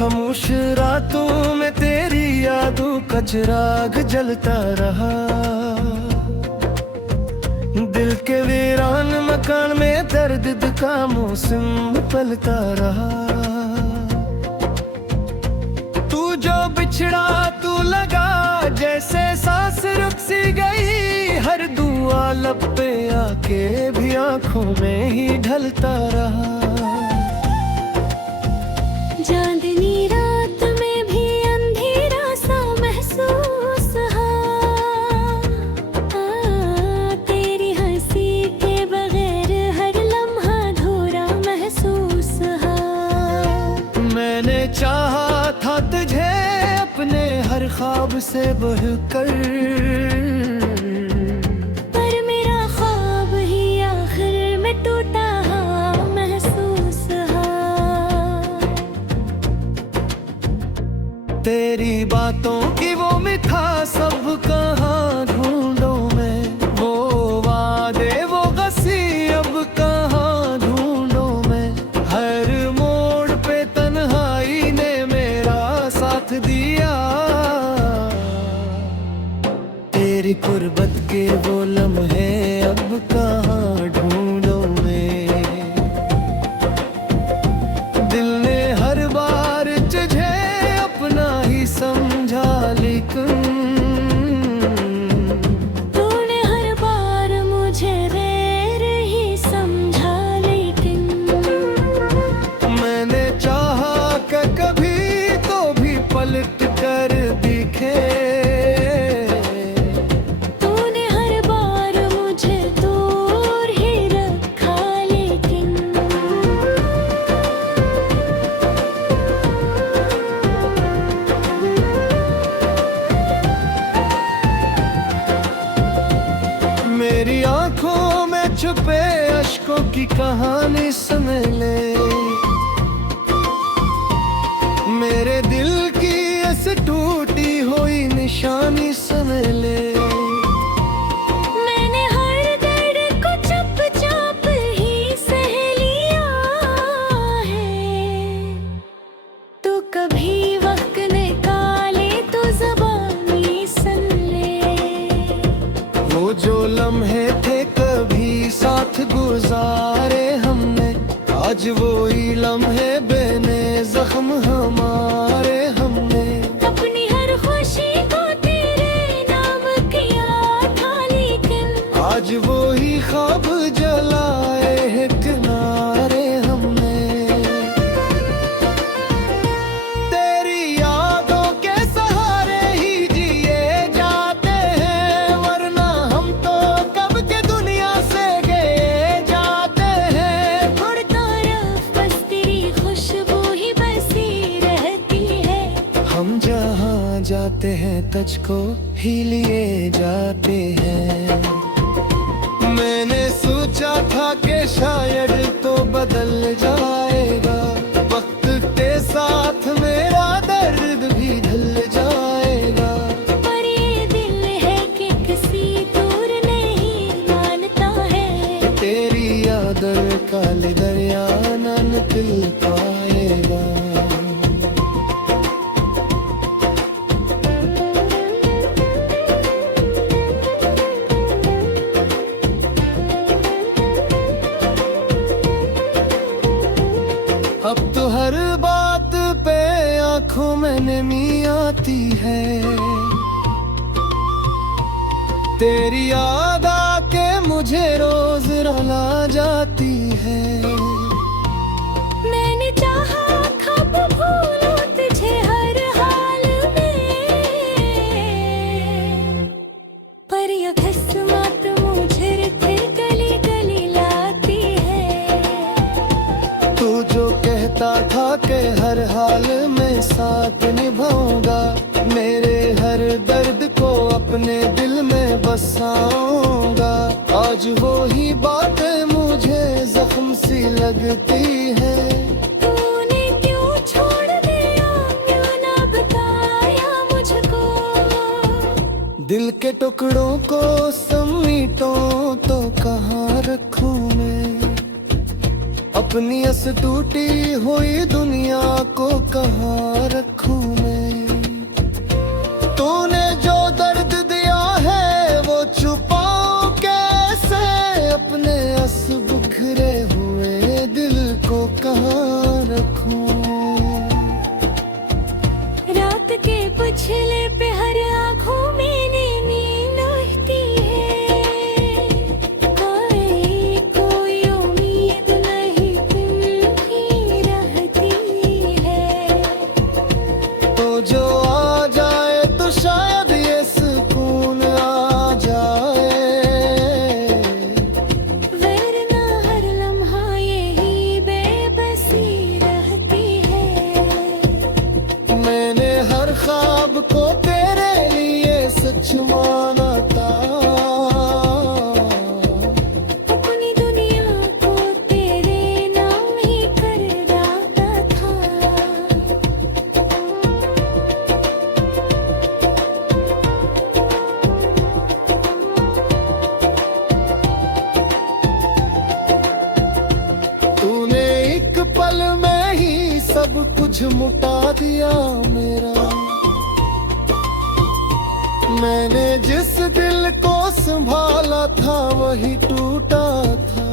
खामोश रातों में तेरी यादों का चिराग जलता रहा। दिल के वीरान मकान में दर्द का मौसम पलता रहा। तू जो बिछड़ा तू लगा जैसे सांस रुक सी गई। हर दुआ लब पे आके भी आंखों में ही ढलता रहा। चांदनी रात में भी अंधेरा सा महसूस तेरी हंसी के बगैर हर लम्हा अधूरा महसूस मैंने चाहा था तुझे अपने हर ख्वाब से बढ़कर, पर मेरा ख्वाब ही आखिर में टूटा महसूस तेरी बातों की वो मिठास सब कहाँ ढूंढूं मैं। वो वादे वो हंसी अब कहाँ ढूंढूं मैं। हर मोड़ पे तन्हाई ने मेरा साथ दिया। तेरी कुर्बत के वो लम्हे अब कहाँ ढूंढूं मैं। दिल ने हर बार तुझे अपना ही समझा, लेकिन तूने हर बार मुझे गैर ही समझा। लेकिन मैंने चाहा कि कभी तो भी पलट कर दिखे। तूने हर बार मुझे दूर ही रखा। लेकिन मेरी आंखों में छुपे अश्कों की कहानी सुन ले। मेरे दिल की इस टूटी हुई निशानी सुन ले। मैंने हर दर्द को चुपचाप ही सह लिया है। तू कभी वक्त निकाले तो ज़बानी सुन ले। वो जो लम्हे थे कभी साथ गुजारे हमने, आज वो ही लम्हे बने जख्म हमारे हमने। अपनी हर खुशी को तेरे नाम किया था। लेकिन आज वो ही ख्वाब जलाए हैं किनारे हमने। तेरी यादों के सहारे ही जिए जाते हैं, वरना हम तो कब के दुनिया से गए जाते हैं। उड़ तरफ बस तेरी खुशबू ही बसी रहती है। हम जहाँ जाते हैं तुझको ही लिए जाते हैं। मैंने सोचा था कि शायद तो बदल जाएगा वक्त के साथ, मेरा दर्द भी ढल जाएगा। पर ये दिल है कि किसी दूर नहीं मानता है। तेरी याद काले दरिया न निकल पाएगा। अब तो हर बात पे आंखों में नमी आती है। तेरी याद आके मुझे रोज रुला जाती है। मैंने चाहा कब भूलूं तुझे हर हाल में, पर ये किस्मत मुझे फिर गली गली लाती है। तू जो कहता था कि हर हाल में साथ निभाऊंगा, मेरे हर दर्द को अपने दिल में बसाऊंगा। आज वो ही बातें मुझे जख्म सी लगती है। तूने क्यों छोड़ दिया, क्यों ना बताया मुझको। दिल के टुकड़ों को समेटो तो कहाँ रखूं मैं। अपनी इस टूटी हुई दुनिया को कहाँ रखूं मैं। तूने जो दर्द दिया है वो छुपाऊं कैसे, अपने इस बिखरे हुए दिल को कहाँ रखूं। रात के पुछले पे हर आँखों में नींद आती है, आए कोई उम्मीद नहीं फिर भी रहती है। तो जो आ जाए तो शायद ये सुकून आ जाए, वरना हर लम्हा यही बेबसी रहती है। मैंने हर ख्वाब को तेरे लिए सच माना था, अपनी दुनिया को तेरे नाम ही कर डाला था। तूने एक पल में ही सब कुछ मुटा दिया मेरा। मैंने जिस दिल को संभाला था वही टूटा था।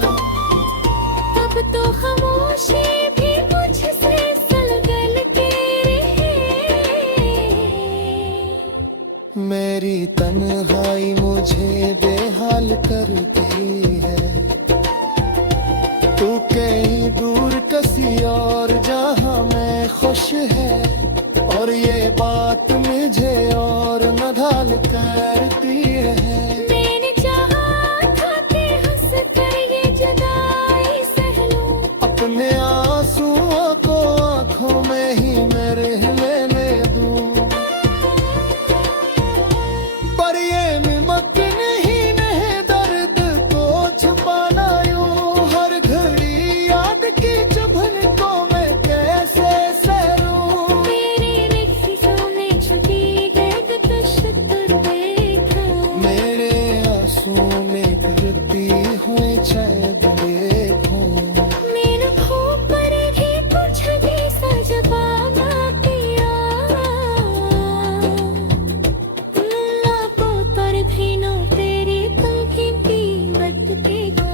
अब तो खामोशी भी मुझसे सलगल के रहे। मेरी तन्हाई मुझे बेहाल करती है। तू कहीं दूर किसी और जहां मैं खुश है, और ये बात मुझे और नदाल करती है। मैंने चाहा था कि हंस कर ये जुदाई सह लूं, अपने आंसुओं को आंखों में ही मैं रह लेने दूं, पर ये मुमकिन ही नहीं दर्द को छुपाना यूं। हर घड़ी याद की चुभन को मैं कैसे सहूं। मेरी रिक्ति सोने छुपी गर्द तशद्दुर देखा। मेरे आंसुओं में गिरती हुई छाया देखो। मैंने खूब पर भी कुछ भी सजवाब ना किया। अल्लाह को पर भी ना तेरी पंखी कीमत देगा।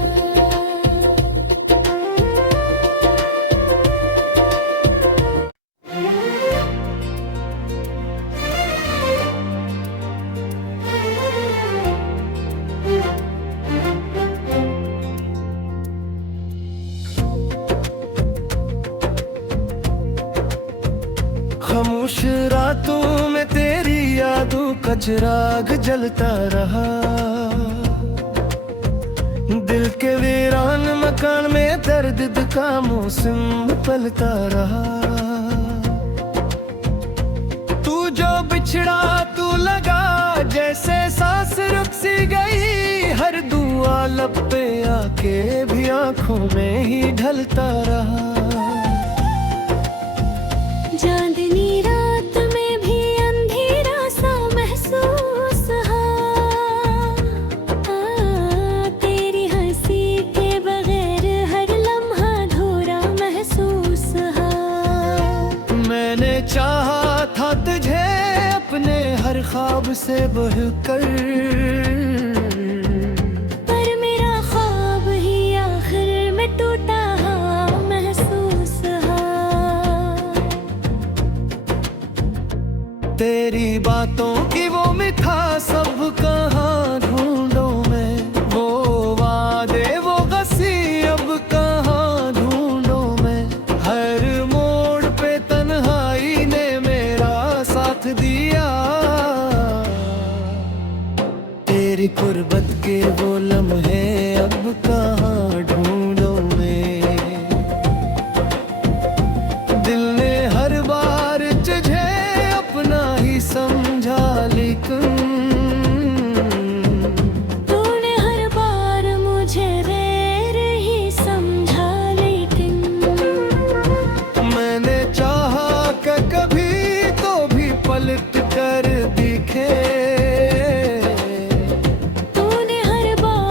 खामोश रातों में तेरी यादों का चिराग जलता रहा। दिल के वीरान मकान में दर्द का मौसम पलता रहा। तू जो बिछड़ा तू लगा जैसे सांस रुक सी गई। हर दुआ लब पे आके भी आंखों में ही ढलता रहा। चांदनी रात में भी अंधेरा सा महसूस हा। तेरी हंसी के बगैर हर लम्हा अधूरा महसूस हा। मैंने चाहा था तुझे अपने हर ख्वाब से बढ़कर, पर मेरा ख्वाब ही आखिर में टूटा महसूस हा। तेरी बातों की वो मिठास सब कहाँ ढूंढूं मैं। वो वादे वो हंसी अब कहाँ ढूंढूं मैं। हर मोड़ पे तन्हाई ने मेरा साथ दिया। तेरी गुर्बत के वो लम्हे अब कहाँ ढूंढूं मैं। दिल ने हर बार तुझे अपना ही समझा, लेकिन तूने हर बार मुझे गैर ही समझा। लेकिन मैंने चाहा कि कभी तो भी पलट कर दिखे। तूने हर बार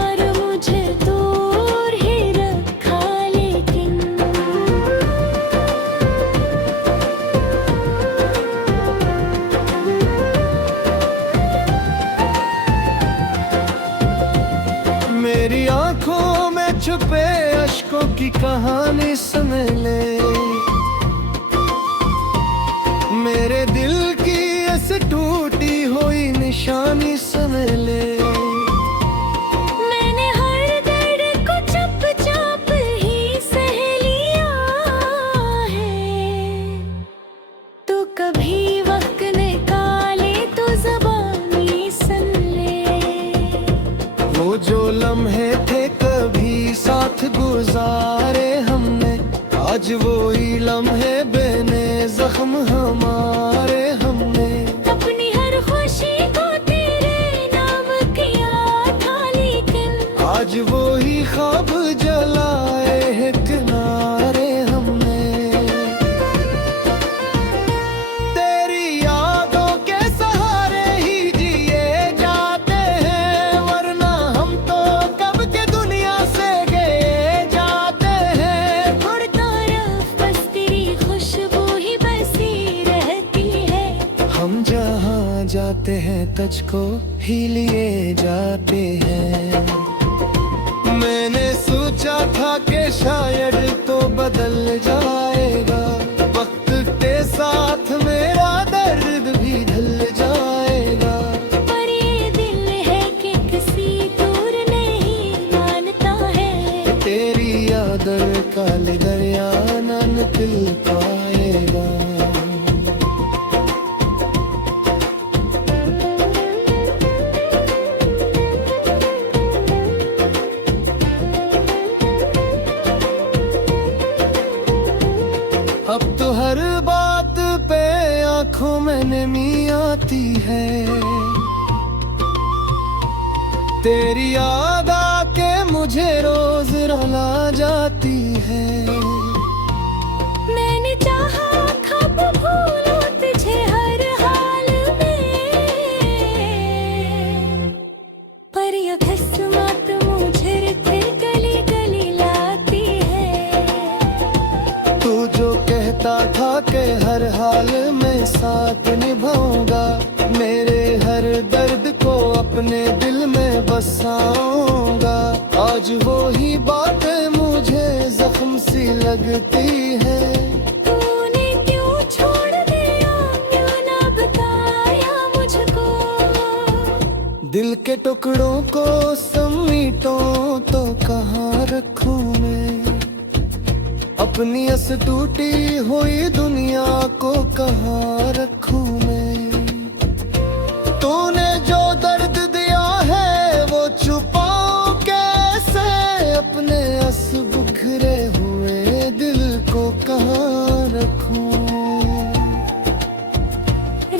पे अश्कों की कहानी सुन ले, मेरे दिल की इस टूटी हुई निशानी सुन ले। मैंने हर दर्द को चुपचाप ही सह लिया है, तू कभी वक्त निकाले तो ज़बानी सुन ले। वो जो लम्हे थे कभी साथ गुजारे हमने, आज वो ही लम्हे बेने जख्म हमारे हमने। अपनी हर खुशी को तेरे नाम किया था, लेकिन आज वो ही ख्वाब जलाए हैं किनारे हमने। तेरी यादों के सहारे ही जिए जाते हैं, वरना हम तो कब के दुनिया से गए जाते हैं। उड़ता रफ बस तेरी खुशबू ही बसी रहती है। हम जहाँ जाते हैं तुझको ही लिए जाते हैं। मैंने सोचा था कि शायद तो बदल जाएगा, वक्त के साथ मेरा दर्द भी ढल जाएगा। पर ये दिल है कि किसी दूर नहीं मानता है, तेरी यादर काले दरिया न निकल पाएगा। अब तो हर बात पे आंखों में नमी आती है, तेरी याद आके मुझे रोज रुला जाती है। मैंने चाहा कब भूलूं तुझे हर हाल में, पर ये किस्मत मुझे फिर गली गली लाती है। तू जो कहता था कि हर हाल में साथ निभाऊंगा, मेरे हर दर्द को अपने दिल में बसाऊंगा। आज वो ही बातें मुझे जख्म सी लगती है। तूने क्यों छोड़ दिया, क्यों ना बताया मुझको। दिल के टुकड़ों को समीटो तो कहाँ रखूं मैं, अपनी इस टूटी हुई दुनिया को कहाँ रखूं मैं। तूने जो दर्द दिया है वो छुपाऊं कैसे, अपने इस बिखरे हुए दिल को कहाँ रखूं।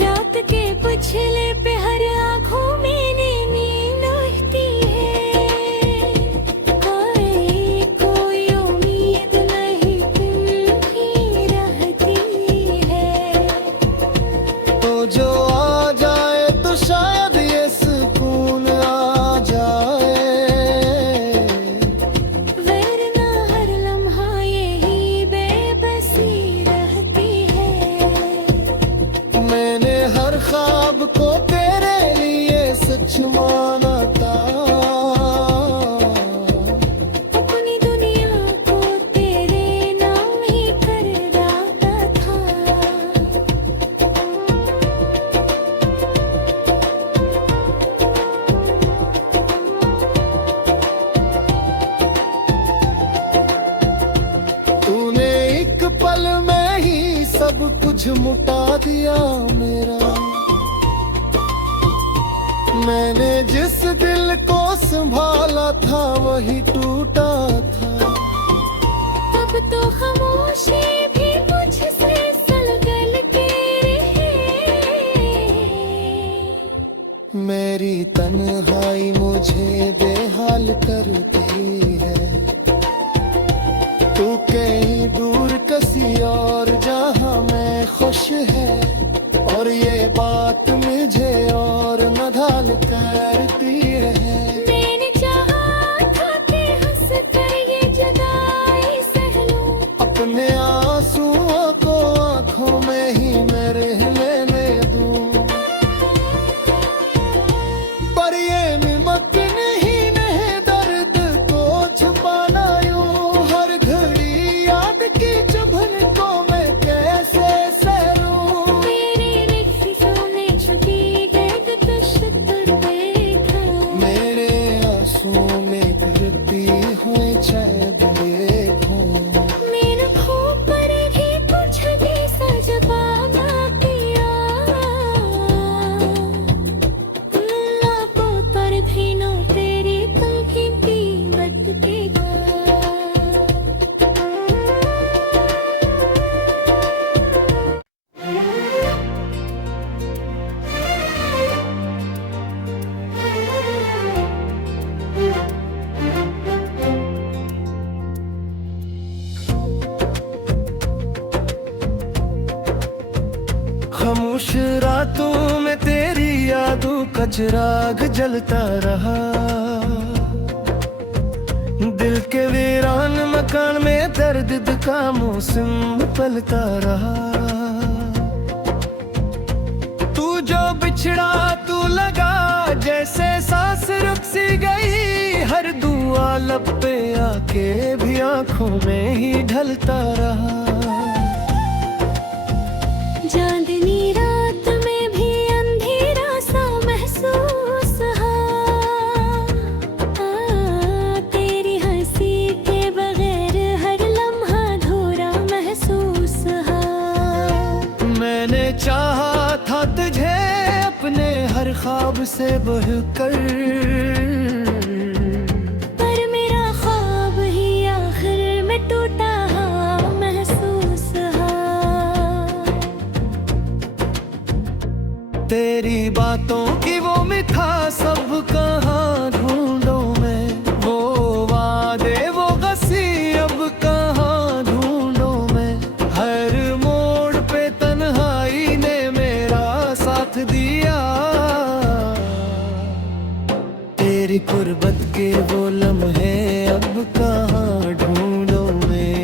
रात के पिछले पे हर आँखों में नींद आती है, कोई उम्मीद नहीं फिर भी रहती है। तो जो आ जाए तो शायद ये सुकून आ जाए, वरना हर लम्हा यही बेबसी रहती है। मैंने हर ख्वाब को तेरे लिए सच माना था, अपनी दुनिया को तेरे नाम ही कर डाला था। तूने एक पल में ही सब कुछ मुटा दिया मेरा। मैंने जिस दिल को संभाला था वही टूटा था। अब तो खामोशी भी मुझसे सलगल के रहे। मेरी तन्हाई मुझे बेहाल करती है, तू कहीं दूर किसी और जहां मैं खुश है, और ये बात मुझे और नदाल करती है। मैंने चाहा था कि हंस कर ये जुदाई सह लूं, अपने आप खामोश रातों में तेरी यादों का चिराग जलता रहा। दिल के वीरान मकान में दर्द का मौसम पलता रहा। तू जो बिछड़ा तू लगा जैसे सांस रुक सी गई। हर दुआ लब पे आके भी आंखों में ही ढलता रहा। चांदनी रात में भी अंधेरा सा महसूस तेरी हंसी के बगैर हर लम्हा अधूरा महसूस मैंने चाहा था तुझे अपने हर ख्वाब से बढ़कर, पर मेरा ख्वाब ही आखिर में टूटा महसूस तेरी बातों की वो मिठास सब कहाँ ढूंढूं मैं। वो वादे वो हंसी अब कहाँ ढूंढूं मैं। हर मोड़ पे तन्हाई ने मेरा साथ दिया। तेरी गुर्बत के वो लम्हे अब कहाँ ढूंढूं मैं।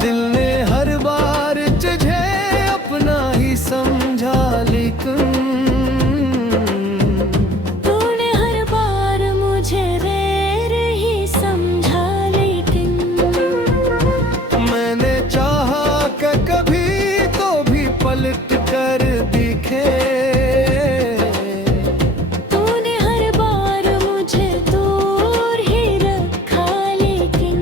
दिल ने हर बार तुझे अपना ही समझा लेकिन तूने हर बार मुझे गैर ही समझा। लेकिन मैंने चाहा कि कभी तो भी पलट कर दिखे। तूने हर बार मुझे दूर ही रखा। लेकिन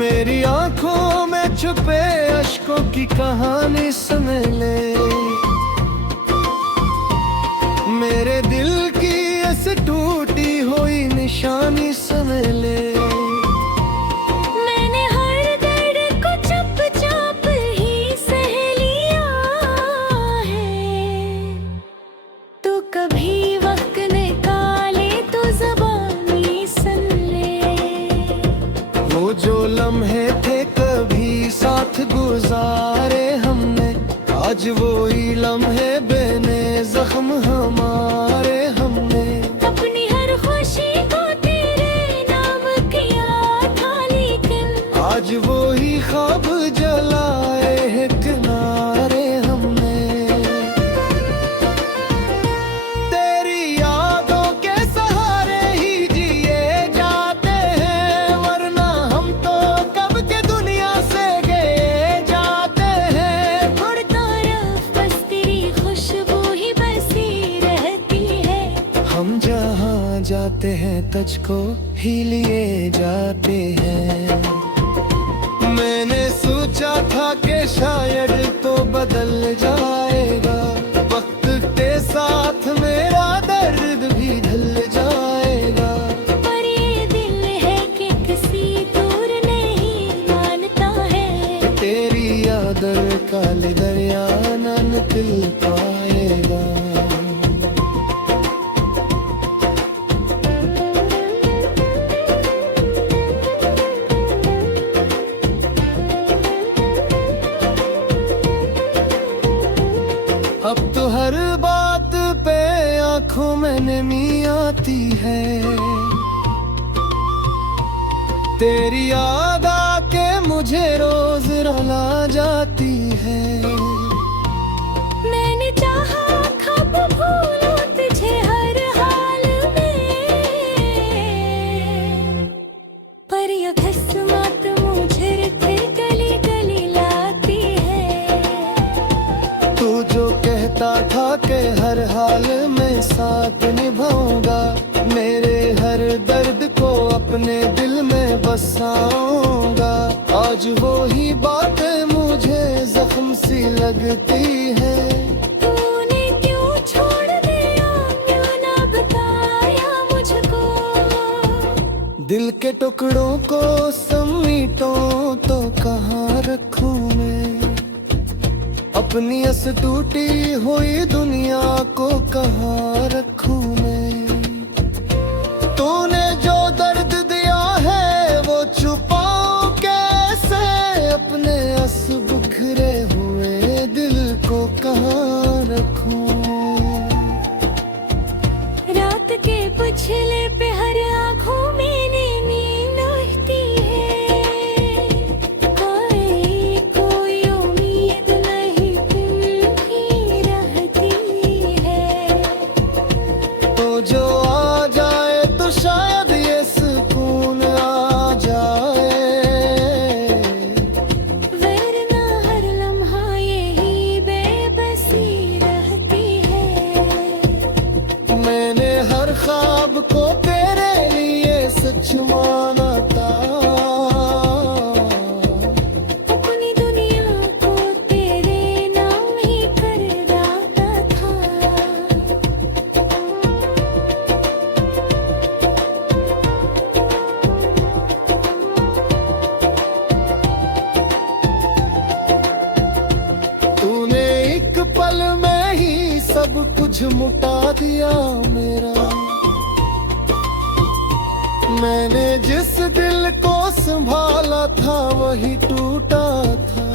मेरी आंखों में छुपे अश्कों की कहानी सुन ले। मेरे दिल की इस टूटी हुई निशानी सुन ले। मैंने हर दर्द को चुपचाप ही सह लिया है। तू कभी वक्त निकाले तो ज़बानी सुन ले। वो जो लम्हे थे कभी साथ गुजारे हमने, आज वो ही लम्हे बने जख्म हमारे हमने। अपनी हर खुशी को तेरे नाम किया था। लेकिन आज वो ही ख्वाब जलाए हैं किनारे हमने। तेरी यादों के सहारे ही जिए जाते हैं, वरना हम तो कब के दुनिया से गए जाते हैं। मुड़ तरफ बस तेरी खुशबू ही बसी रहती है। हम जहाँ जाते हैं तुझको ही लिए जाते हैं। मैंने सोचा था कि शायद तो बदल जाएगा वक्त के साथ, मेरा दर्द भी ढल जाएगा। पर ये दिल है कि किसी दूर नहीं मानता है। तेरी याद काले दरिया न निकल पाएगा। अब तो हर बात पे आंखों में नमी आती है। तेरी याद आके मुझे रोज रुला जाती है। मैंने चाहा कब भूलूं तुझे हर हाल में, पर ये किस्मत मुझे फिर गली गली लाती है। तू जो कहता था कि हर हाल में साथ निभाऊंगा, मेरे हर दर्द को अपने दिल में बसाऊंगा। आज वो ही बातें मुझे जख्म सी लगती है। तूने क्यों छोड़ दिया, क्यों ना बताया मुझको। दिल के टुकड़ों को समेटूं तो कहाँ रखूं मैं। अपनी इस टूटी हुई दुनिया को कहाँ रखूं मैं। तूने जो दर्द दिया है वो छुपाऊं कैसे, अपने इस बिखरे हुए दिल को कहाँ रखूं। रात के पुछले पे हर आँखों में नींद आती है, कोई उम्मीद नहीं फिर भी रहती है। तो जो आ जाए तो शायद ये सुकून आ जाए, वरना हर लम्हा यही बेबसी रहती है। मैंने हर ख्वाब को तेरे लिए सच माना था, अपनी दुनिया को तेरे नाम ही कर रहा था। तूने एक पल में ही सब कुछ मुटा दिया मेरा। मैंने जिस दिल को संभाला था वही टूटा था।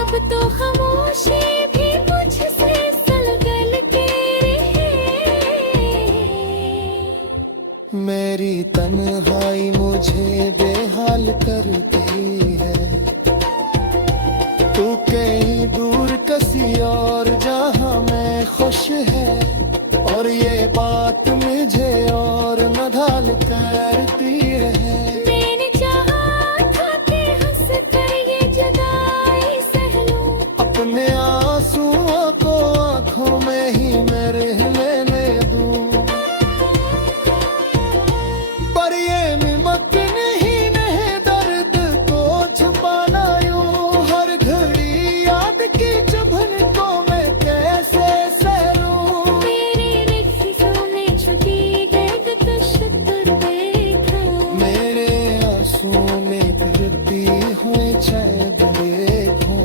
अब तो खामोशी भी मुझसे सलगल के रहे। मेरी तन्हाई मुझे बेहाल करती है। तू कहीं दूर किसी और जहां मैं खुश है, और ये बात मुझे और नदाल करती है। मैंने चाहा था कि हंस कर ये जुदाई सह लूं, अपने आंसुओं को आंखों में ही मैं रह लेने दूं, पर ये मुमकिन ही नहीं दर्द को छुपाना यूं। हर घड़ी याद की चुभन को मैं कैसे सहूं। मेरी रिक्शों में छुपी दर्द का शुक्र देखा। मेरे आंसुओं में गिरती हुई छाया देखो।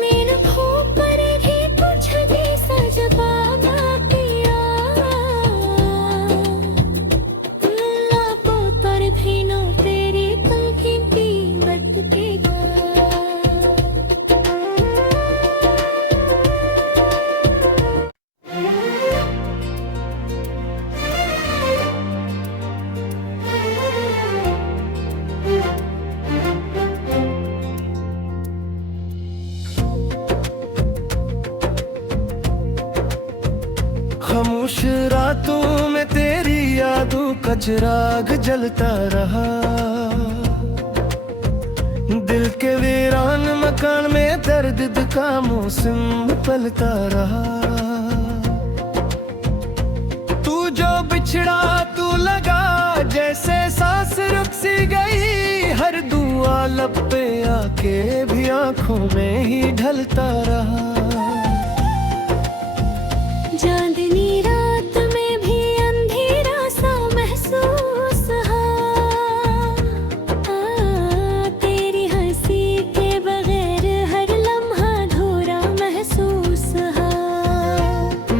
मेरे खूब पर भी कुछ भी सजवाब पिया। लाखों पर भी न तेरी पंखी भी बटकेगा। खामोश रातों में तेरी यादों का चिराग जलता रहा। दिल के वीरान मकान में दर्द का मौसम पलता रहा। तू जो बिछड़ा तू लगा जैसे सांस रुक सी गई। हर दुआ लब पे आके भी आंखों में ही ढलता रहा। चांदनी रात में भी अंधेरा सा महसूस तेरी हंसी के बगैर हर लम्हा अधूरा महसूस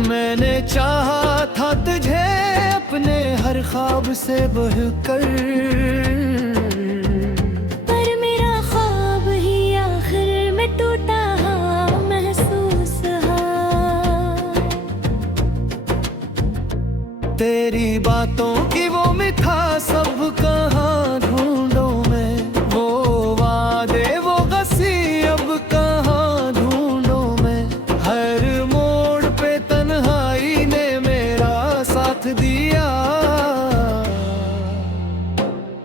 मैंने चाहा था तुझे अपने हर ख्वाब से बहकर, पर मेरा ख्वाब ही आखिर में टूटा महसूस तेरी बातों की वो मिठा सब कहाँ ढूंढूं मैं। वो वादे वो गसी अब कहाँ ढूंढूं मैं। हर मोड़ पे तन्हाई ने मेरा साथ दिया।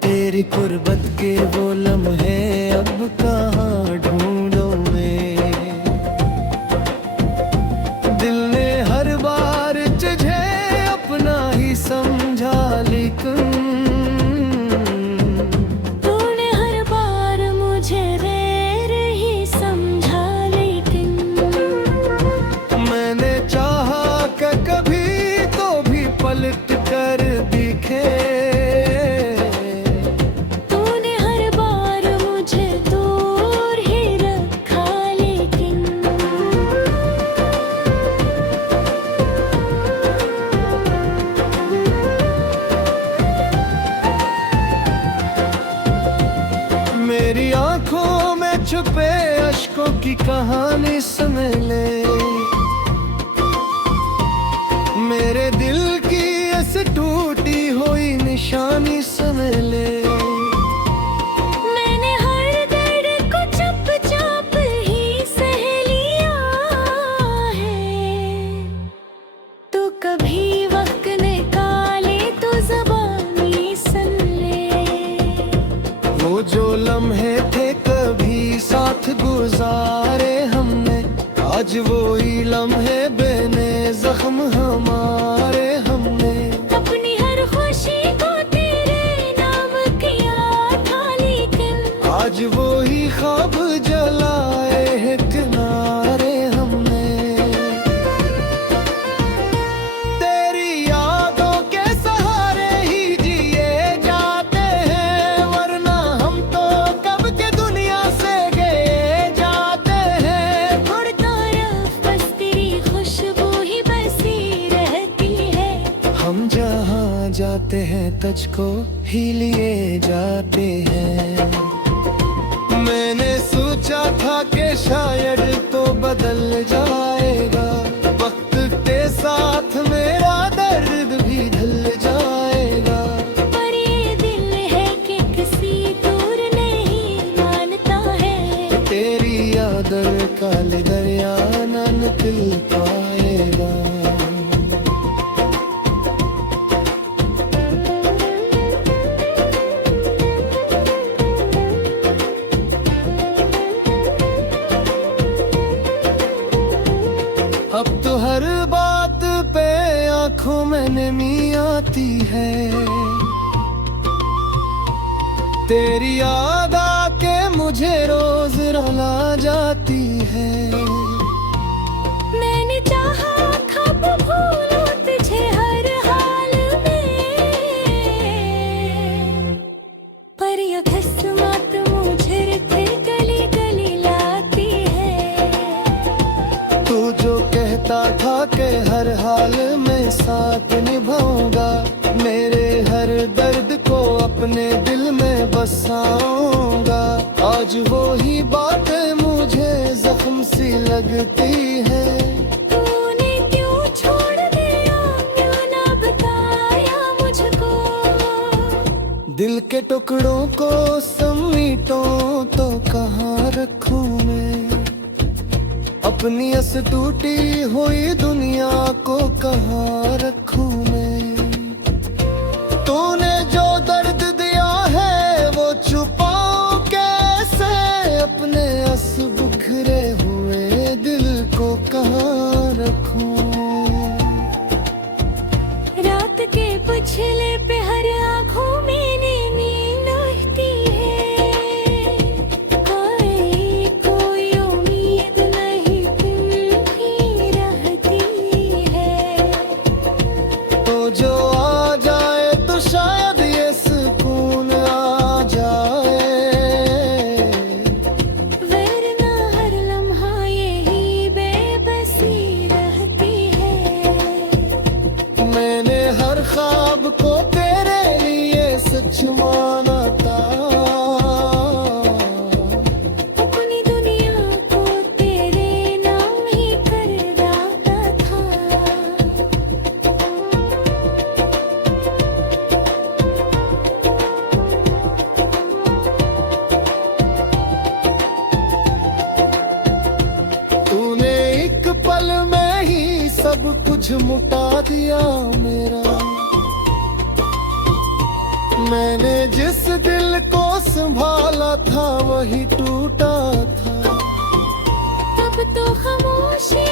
तेरी कुर्बत के वो लम्हे अब कहाँ ढूंढूं मैं। दिल ने हर बार तुझे अपना ही समझा, लेकिन तूने हर बार मुझे गैर ही समझा। लेकिन मैंने चाहा कि कभी तो भी पलट कर दिखे। तूने हर बार पे अश्कों की कहानी सुन ले, मेरे दिल की इस टूटी हुई निशानी सुन ले। मैंने हर दर्द को चुपचाप ही सह लिया है, तू कभी वक्त निकाले तो ज़बानी सुन ले। वो जो लम्हे थे कभी साथ गुजारे हमने, आज वो ही लम्हे बेने जख्म हमारे हमने। अपनी हर खुशी को तेरे नाम किया था, लेकिन आज वो ही ख्वाब जलाए हैं किनारे हमने। तेरी यादों के सहारे ही जिए जाते हैं, वरना हम तो कब के दुनिया से गए जाते हैं। उड़ता रफ बस तेरी खुशबू ही बसी रहती है। हम जहाँ जाते हैं तुझको ही लिए जाते हैं। मैंने सोचा था कि शायद तो बदल जाएगा, वक्त के साथ मेरा दर्द भी ढल जाएगा। पर ये दिल है कि किसी दूर नहीं मानता है, तेरी यादर काले दरिया न निकल पाएगा। अब तो हर बात पे आंखों में नमी आती है, तेरी याद आके मुझे रोज रुला जाती है। मैंने चाहा कब भूलूं तुझे हर हाल में, पर ये किस्मत मुझे फिर गली गली लाती है। तू जो कहता था कि हर हाल में साथ निभाऊंगा, मेरे हर दर्द को अपने दिल में बसाऊंगा। आज वो ही बातें मुझे जख्म सी लगती है। तूने क्यों छोड़ दिया, क्यों ना बताया मुझको। दिल के टुकड़ों को समेटो तो कहाँ रखूं मैं, अपनी इस टूटी हुई दुनिया को कहाँ रखूं मैं। तूने जो दर्द दिया है वो छुपाऊं कैसे, अपने इस बिखरे हुए दिल को कहाँ रखूं। रात के पिछले पे हर आँखों में नींद आती है, कोई उम्मीद नहीं फिर भी रहती है। तो जो आ जाए तो शायद ये सुकून आ जाए, वरना हर लम्हा यही बेबसी रहती है। मैंने हर ख्वाब को तेरे लिए सच माना था, अपनी दुनिया को तेरे नाम ही कर डाला था। तूने एक पल में ही सब कुछ मुटा दिया मेरा। मैंने जिस दिल को संभाला था वही टूटा था। अब तो खामोशी